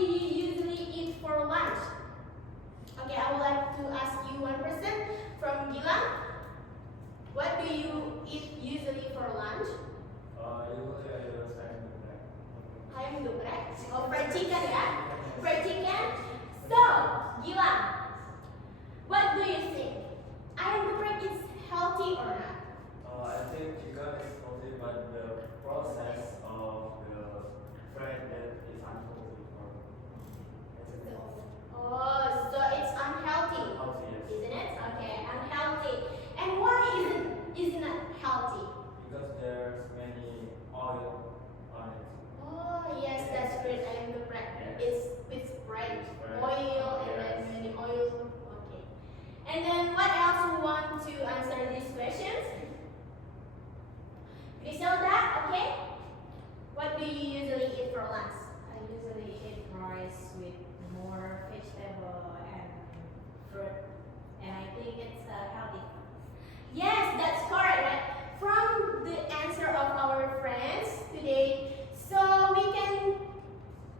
you usually eat for lunch? Okay, I would like to ask you one person from Gilang. What do you eat usually for lunch? Usually I use Ayam geprek. Oh, fried chicken ya? Fried chicken. So, Gilang, what do you think? Ayam geprek is healthy or not? I think chicken is healthy, but the process of the fried that is unhealthy. Oh, so it's unhealthy, Unhealthy, yes. isn't it? Okay, unhealthy. And why isn't it healthy? Because there's many oil on it. Oh, yes, that's great. Ayam geprek. It's with fried oil and then many oil. Okay. And then what else you want to answer these questions? Griselda, okay? What do you usually eat for lunch? I usually eat rice with more vegetable and fruit, and I think it's healthy. Yes, that's correct. Right? From the answer of our friends today, so we can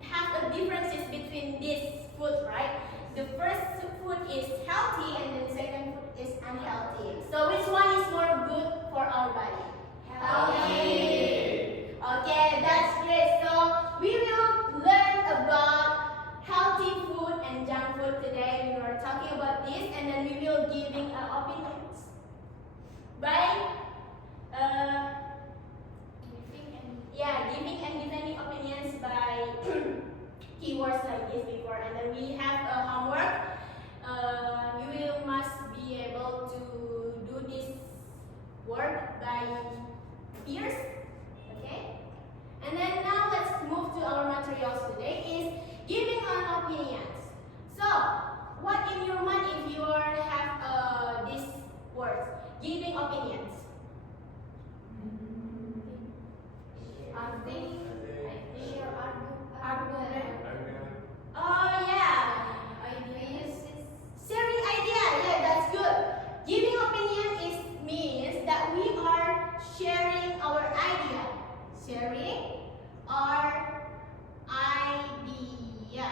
have a differences between this food, right? The first food is healthy and then second food is unhealthy. So which one is more good for our body? Healthy. Okay, that's great. So we will learn about healthy food and junk food today. We were talking about this and then we will giving opinions by giving and defending opinions by keywords like this before, and then we have a homework. You will must be able to do this work by peers, okay? And then now let's move to our materials today is giving an opinions. So what in your mind if you have these words, giving opinions? I think share argument. Oh yeah, Ideas. sharing idea. Yeah, that's good. Giving opinion means that we are sharing our idea. Sharing our idea.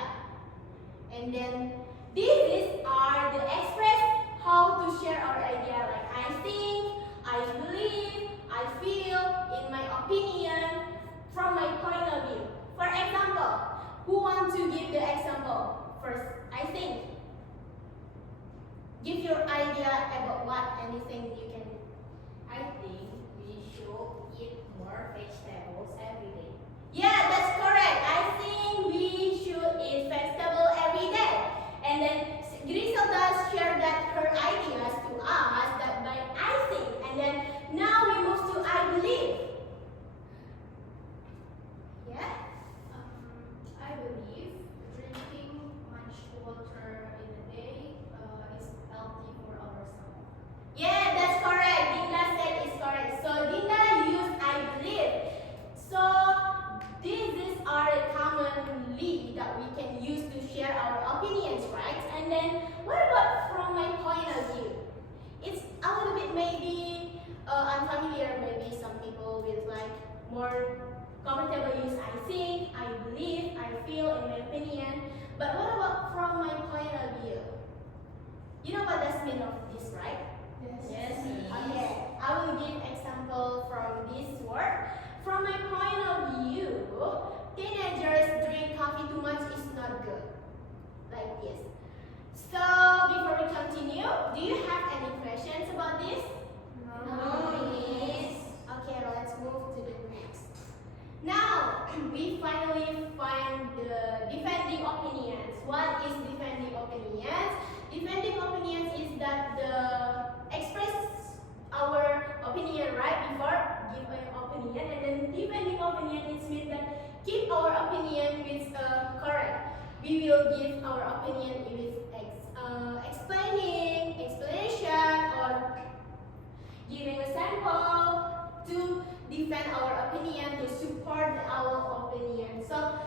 And then these are the express how to share our idea. Like I think, I believe, I feel, in my opinion, from my point of view. For example, who wants to give the example first? I think. Give your idea about what anything you can. I think we should eat more vegetables every day. Yeah, that's correct. I think we should eat vegetable every day. And then Griselda shared that her ideas to us that by I think. And then now we move to I believe. Yeah? I believe drinking much water in a day is healthy for ourselves. Yeah, that's correct. Dinda said it's correct. So Dinda used I believe. So these are commonly that we can use to share our opinions, right? And then what about from my point of view? It's a little bit maybe unfamiliar. Maybe some people will like more comfortable use I think, I believe, I feel, in my opinion. But what about from my point of view? You know what does mean of this, right? Yes. Okay, I will give example from this word. From my point of view, teenagers drink coffee too much is not good. Like this. So before we continue, do you have any questions about this? No. Yes. Okay, let's move to the next. Now we finally find the defending opinions. What is defending opinions? Defending opinions is that the express our opinion right before give an opinion, and then defending opinion it means that keep our opinion with correct. We will give our opinion with explanation or giving a sample to defend our opinion, to support our opinion. So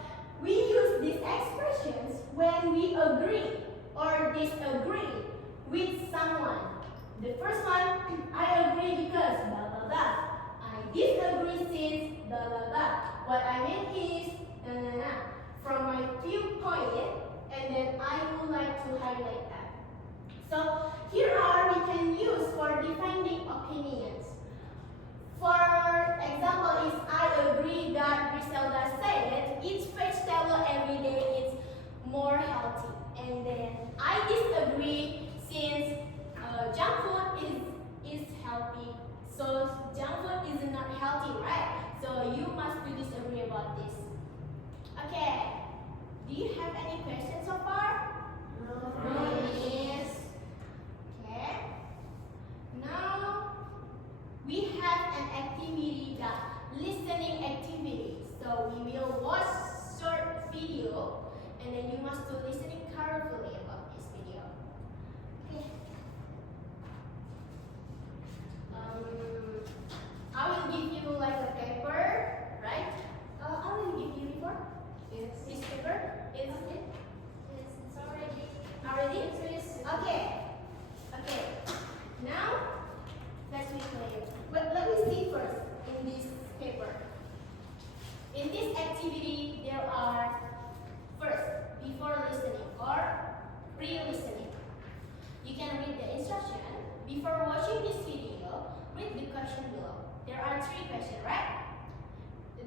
we use these expressions when we agree or disagree with someone. The first one, I agree because blah blah blah. I disagree since blah blah blah. What I mean is, from my viewpoint So we will watch short video, and then you must to listening carefully about this video. Okay. I will give you like a paper, right? I will give you before. Yes. This paper is it? Yes, it's already. Already? Yes. Okay. Okay. Now let's replay it. But let me see first in this paper. In this activity, there are first before listening or pre-listening. You can read the instruction. Before watching this video, read the question below. There are 3 questions, right?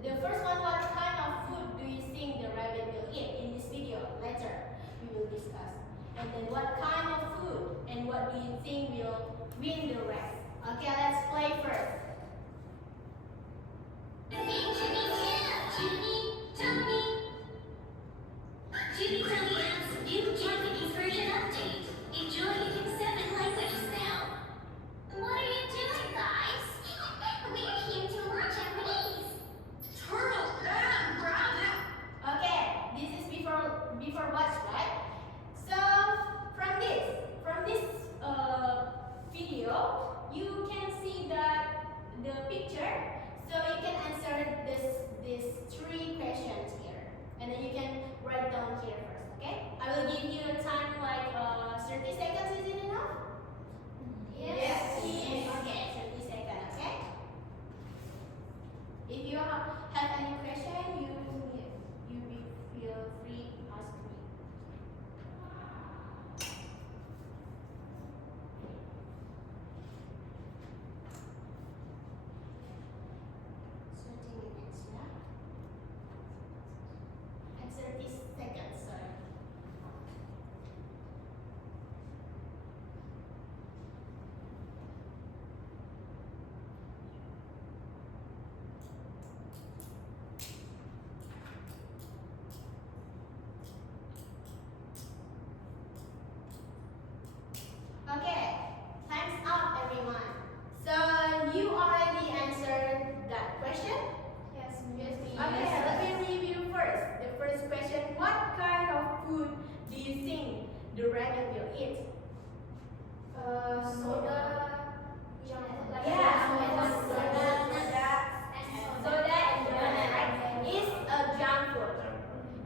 The first one, what kind of food do you think the rabbit will eat? In this video, later, we will discuss. And then what kind of food and what do you think will win the race? Okay, let's play first. Judy Tony adds new Japanese version update. Enjoy it in 7 languages now. What are you doing, guys? We're here to learn Japanese. Turtle, grab it. Okay, this is before watch, right? So from this video, you can see the picture. So you can answer this 3 questions here, and then you can write down here first. Okay? I will give you a time like 30 seconds. Is it enough? Yes. Okay, 30 seconds. Okay. If you have any question, you feel free to ask me. At 30 seconds, sorry. Okay, time's up, everyone. So you already answered that question? Yes, yes. Okay, let me review first. The first question, what kind of food do you think the rabbit will eat? Soda. Like Soda and banana, right? Is a junk food.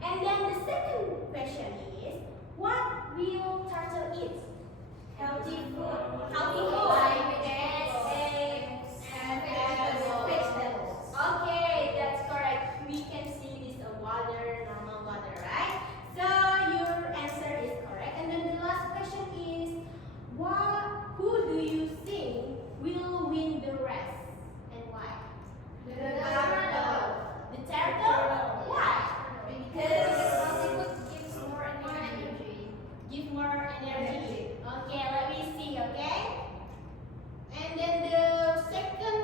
And then the second question is, what will turtle eat? Healthy food. Healthy food. Like eggs and vegetables. Okay, that's correct. We can see this water, normal water, right? So your answer is correct. And then the last question is, who do you think will win the race and why? The turtle. The turtle? Why? Because it gives more energy. Give more energy. Okay, let me see, okay? And then the second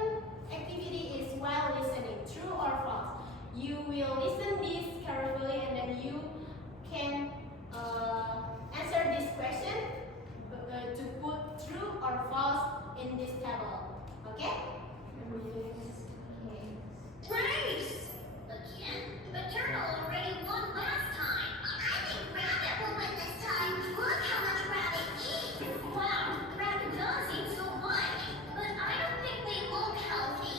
activity is while listening, true or false. You will listen this carefully and then you can answer this question to put true or false in this table. Okay? Race! Again? But Turtle already won last time. I think Rabbit will win this time. Look how much Rabbit eats. Wow, Rabbit does eat so much. But I don't think they look healthy.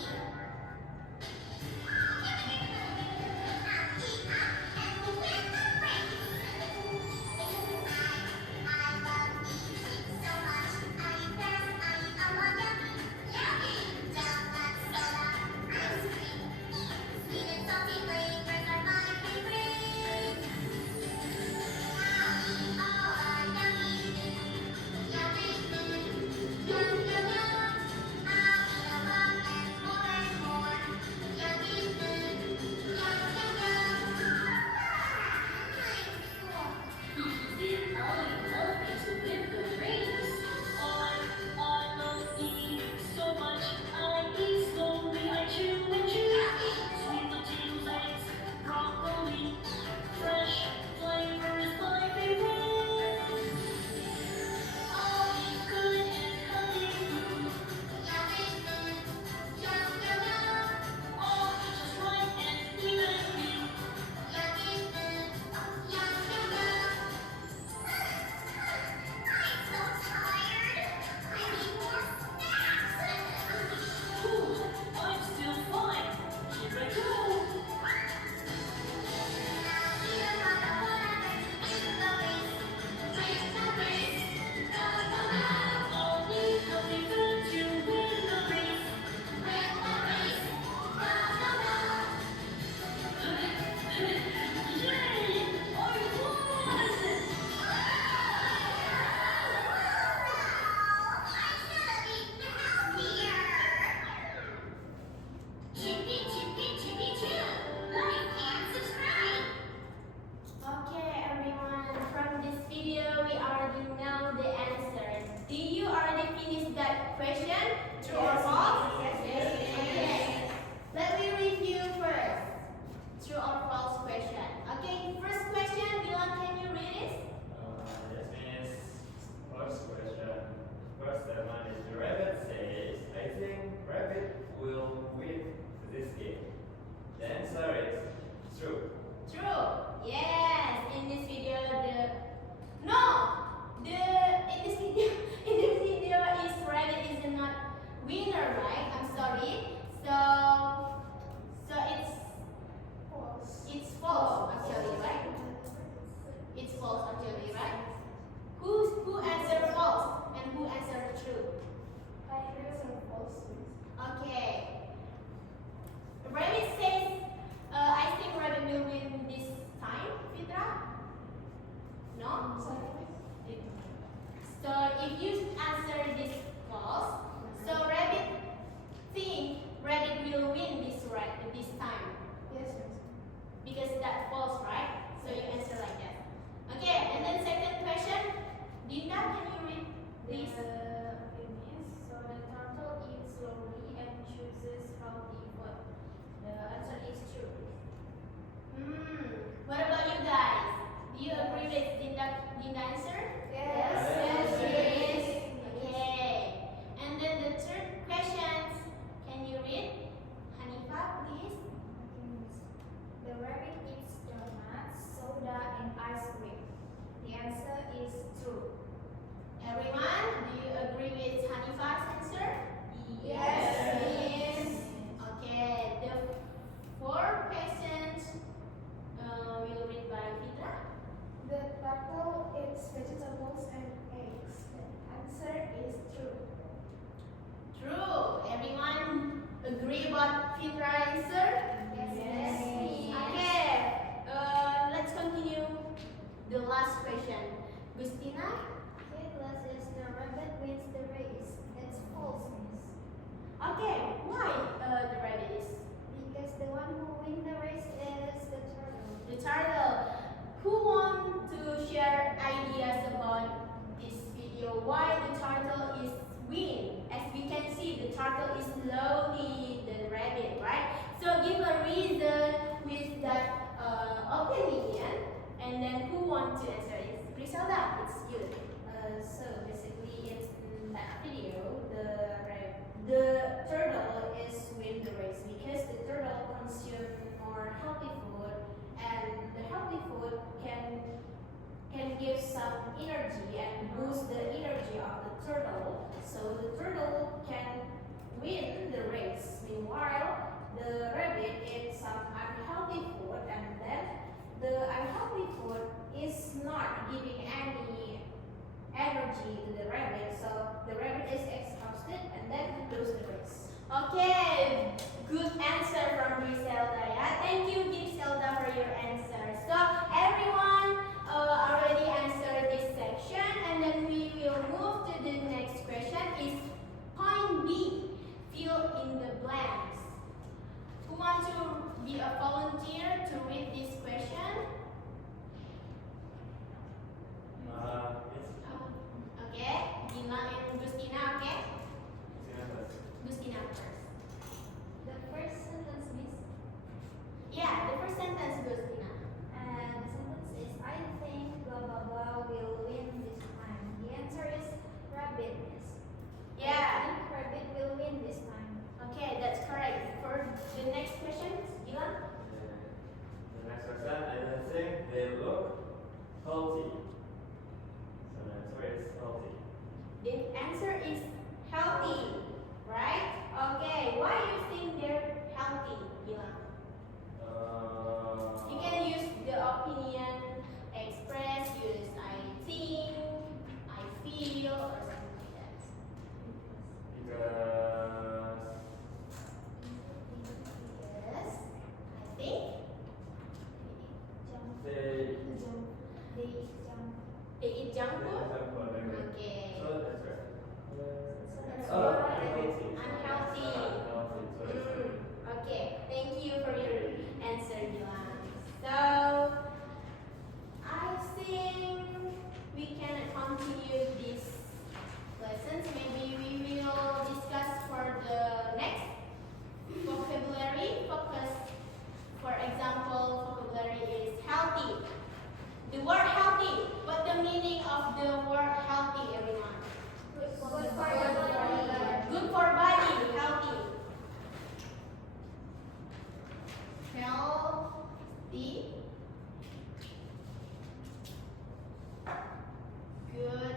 good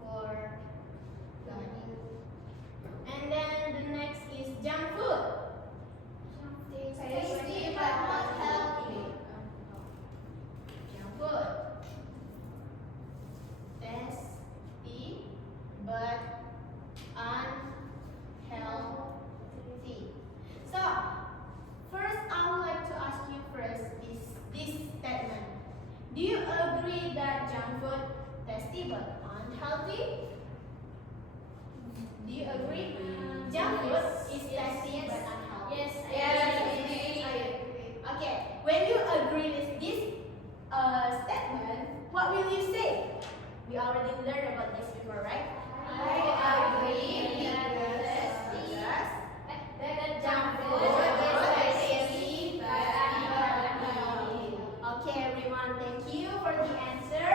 for learning. And then the next is junk food. Tasty but not healthy. Junk food. Tasty but unhealthy. So, first I would like to ask you first is this statement. Do you agree that junk food tasty but unhealthy? Do you agree? Junk food is tasty but unhealthy. Yes, I agree. agree. Okay, when you agree with this statement, what will you say? We already learned about this before, right? I agree that junk food is tasty but unhealthy. Okay, everyone, thank you for the answer.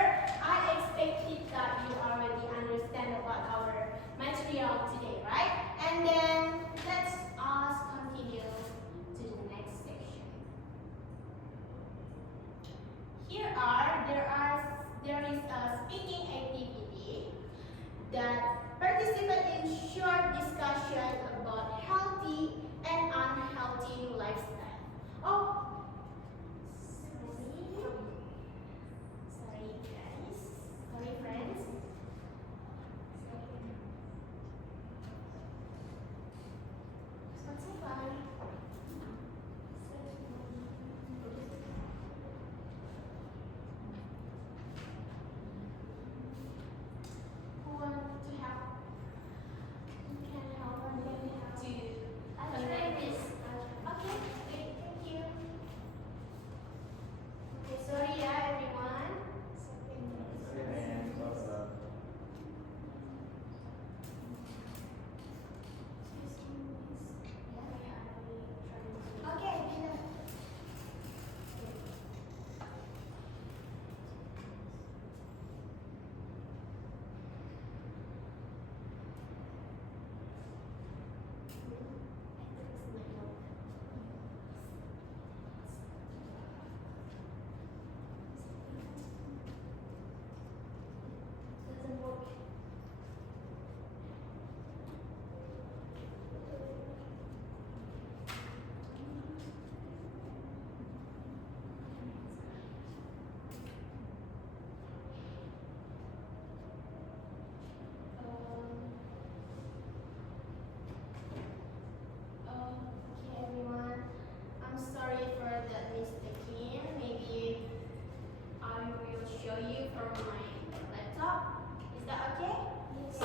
I expected that you already understand about our material today, right? And then let's us continue to the next section. There is a speaking activity that participate in short discussion about healthy and unhealthy lifestyle. Oh, sorry guys, sorry friends. It's not so fun. Who want to help? Who can help me to connect this? Okay, great, thank you. Okay, sorry everyone. Okay, Dina. Doesn't work. Okay, everyone. I'm sorry for that mistake. Maybe I will show you from my laptop. Is that okay? Yes.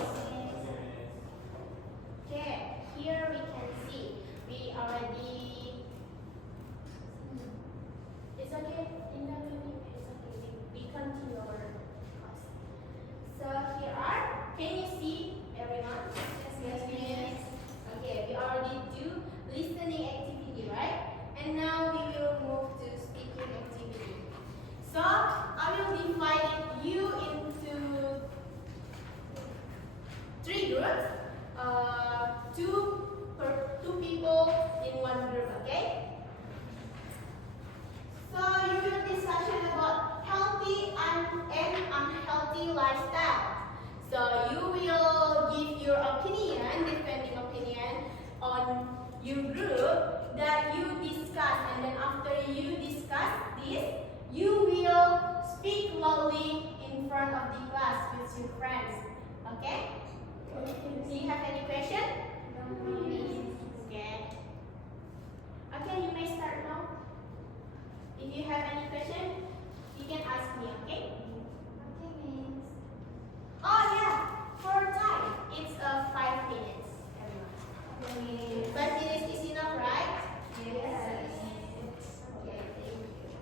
Okay, here we can see we already. It's okay. In the beginning, it's okay. We continue our class. So here are. Can you see everyone? Yes, yes. Okay, we already do listening activity, right? And now we will move to speaking activity. So I will divide you into 3 groups. Two people in one group, okay? So you will discussion about healthy and unhealthy lifestyle. So you will give your opinion, defending opinion on your group that you discuss, and then after you discuss this, you will speak loudly in front of the class with your friends. Okay? Do you have any question? Okay. Okay, you may start now. If you have any question, you can ask me, okay? Okay, miss. Oh yeah, for time, it's 5 minutes, everyone. 5 minutes is enough, right? Yes. Okay, thank you.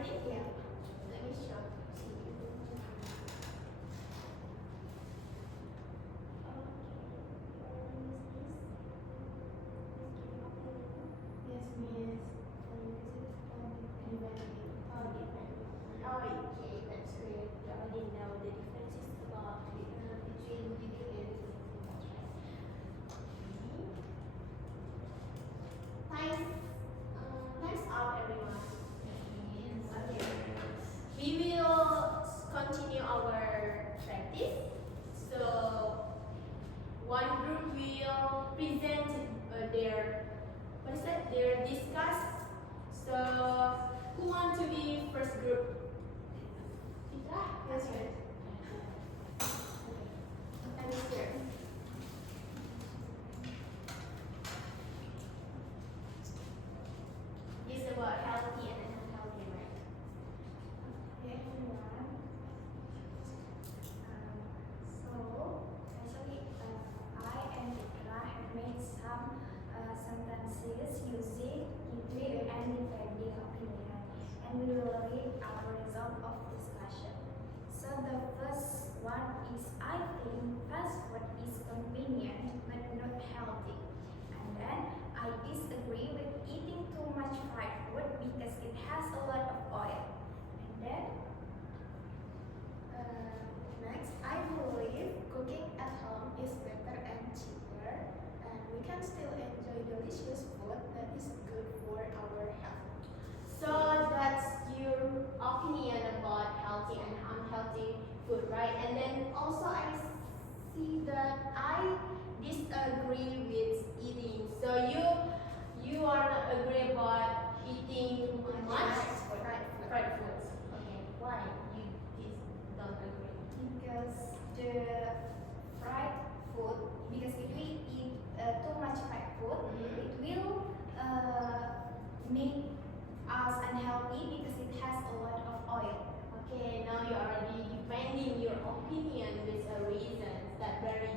already? Yeah. Let me show. Yes, miss. Oh, different. Oh, okay, that's great. You already know the differences about between video and that's right. Time's up, everyone. Okay. We will continue our practice. So one group will present their their discuss. So who want to be first group? Fitra? Yes, miss. Time is here. This is about healthy and unhealthy, right? Okay, everyone. I and Ikra have made some sentences using giving and defending opinion, and we will read our result of discussion. So the first one is, I think fast food is convenient but not healthy. And then I disagree with eating too much fried food because it has a lot of oil. And then next, I believe cooking at home is better and cheaper, and we can still enjoy delicious food that is good for our health. So that's your opinion about healthy and unhealthy food, right? And then also I see that I disagree with eating. So you are not agree about eating too much fried foods. Okay, why you don't agree? Because the fried food, because if we eat too much fried food, it will make us unhealthy because it has a lot of oil. Okay, now you're already defending your opinion with a reason that very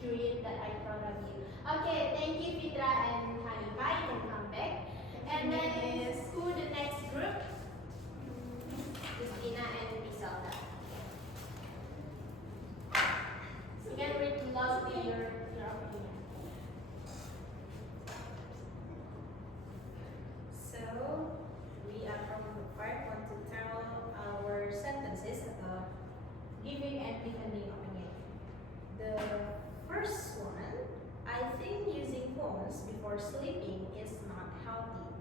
great that I proud of you. Okay, thank you Fitra and Hanifa, you can come back. And then who the next group? Christina and Iselda. You can read loudly your opinion. So, we are from group 5 want to tell our sentences about giving and defending opinion. The first one, I think using phones before sleeping is not healthy.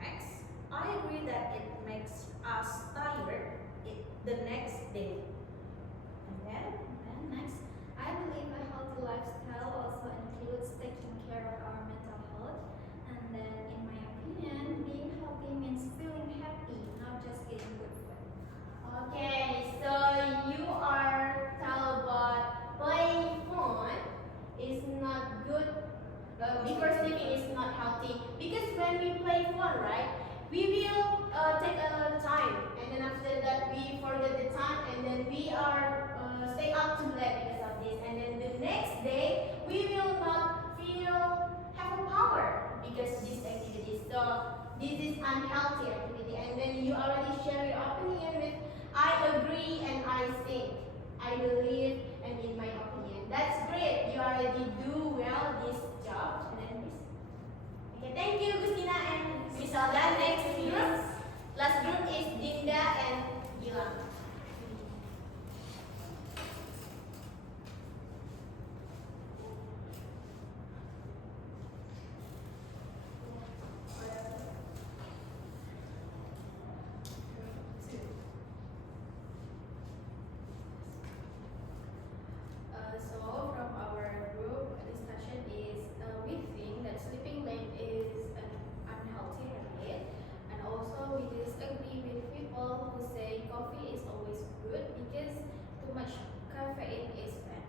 Next, I agree that it makes us tired the next day. And then, Next, I believe a healthy lifestyle also includes taking care of our mental health. And then, in my opinion, being healthy means feeling happy, not just eating good food. Okay, so you are tell about playing phone is not good before sleeping is not healthy because when we play phone, right, we will take a time and then after that we forget the time and then we are stay up too late because of this and then the next day we will not feel have a power because of this activity. So this is unhealthy activity and then you already share your opinion with I agree and I think, I believe and in my opinion. That's great. You already do well this job. And then this. Okay, thank you Christina and Griselda. Next group. Last group is Dinda and Gilang. So from our group discussion is we think that sleeping late is an unhealthy habit, and also we disagree with people who say coffee is always good because too much caffeine is bad.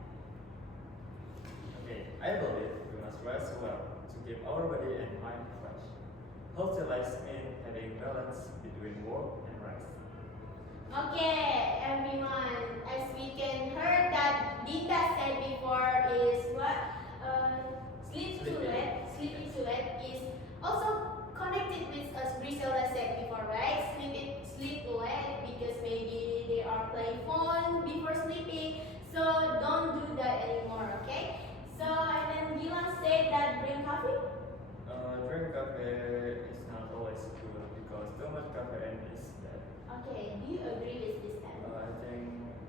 Okay, I believe we must rest well to keep our body and mind fresh. Healthy lives mean having balance between work and rest. Okay, everyone. As we can heard that Dinda said before is what? Sleep too late. Sleeping too late is also connected with as Griselda said before, right? Sleep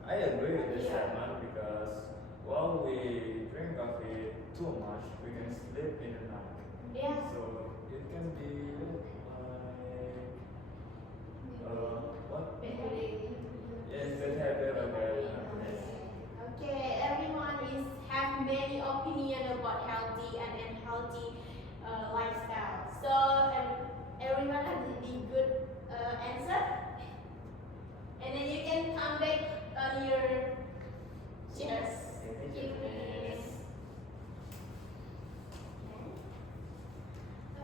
I agree with this statement because while we drink coffee too much, we can sleep in the night. Yeah. So it can be what? Yes, bad habit or bad habits. Okay, everyone have many opinion about healthy and unhealthy lifestyle. So everyone has a good answer, and then you can come back on your chairs. Thank you.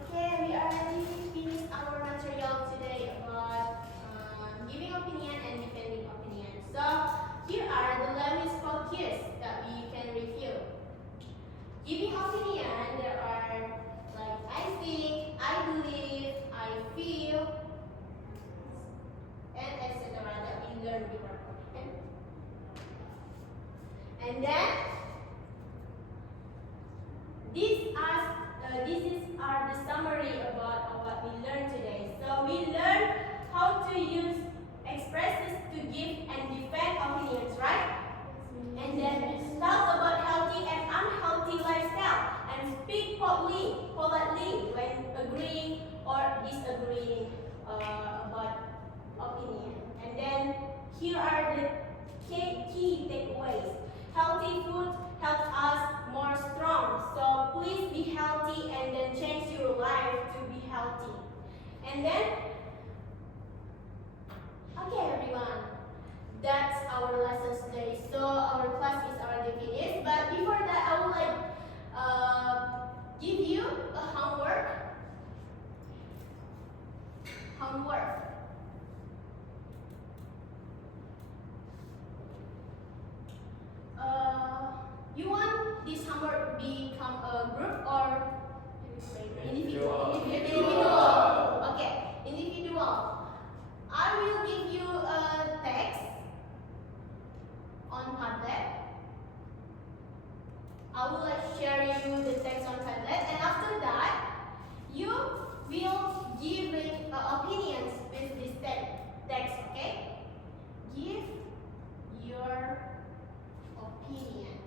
Okay, we already finished our material today about giving opinion and defending opinion. So here are the language focus that we can review. Giving opinion, there are like I think, I believe, I feel, and etc. that we learn before. And then these are the summary about what we learned today. So we learned how to use expresses to give and defend opinions, right? And then talk about healthy and unhealthy lifestyle and speak politely when agreeing or disagreeing about opinion. And then here are the key takeaways. Healthy food helps us more strong. So please be healthy and then change your life to be healthy. And then, okay everyone, that's our lesson today. So our class is already finished. But before that, I would like give you a homework. You want this homework become a group or individual? Individual. Okay, individual. I will give you a text on tablet. I will share you the text on tablet, and after that, you will give opinions with this text. Okay? Give your opinion,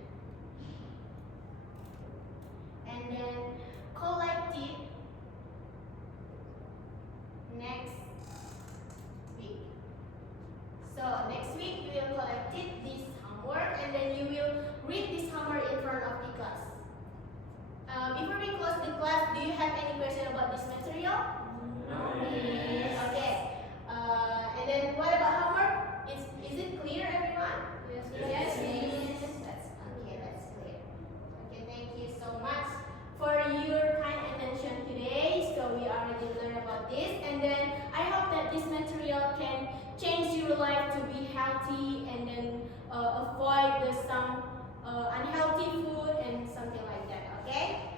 and then collect it next week. So next week we will collect this homework, and then you will read this homework in front of the class. Before we close the class, do you have any question about this material? Yes. Okay. And then what about homework? Is it clear, everyone? Yes. That's okay. That's clear. Okay. Thank you so much for your kind attention today. So we already learned about this, and then I hope that this material can change your life to be healthy, and then avoid some unhealthy food and something like that. Okay.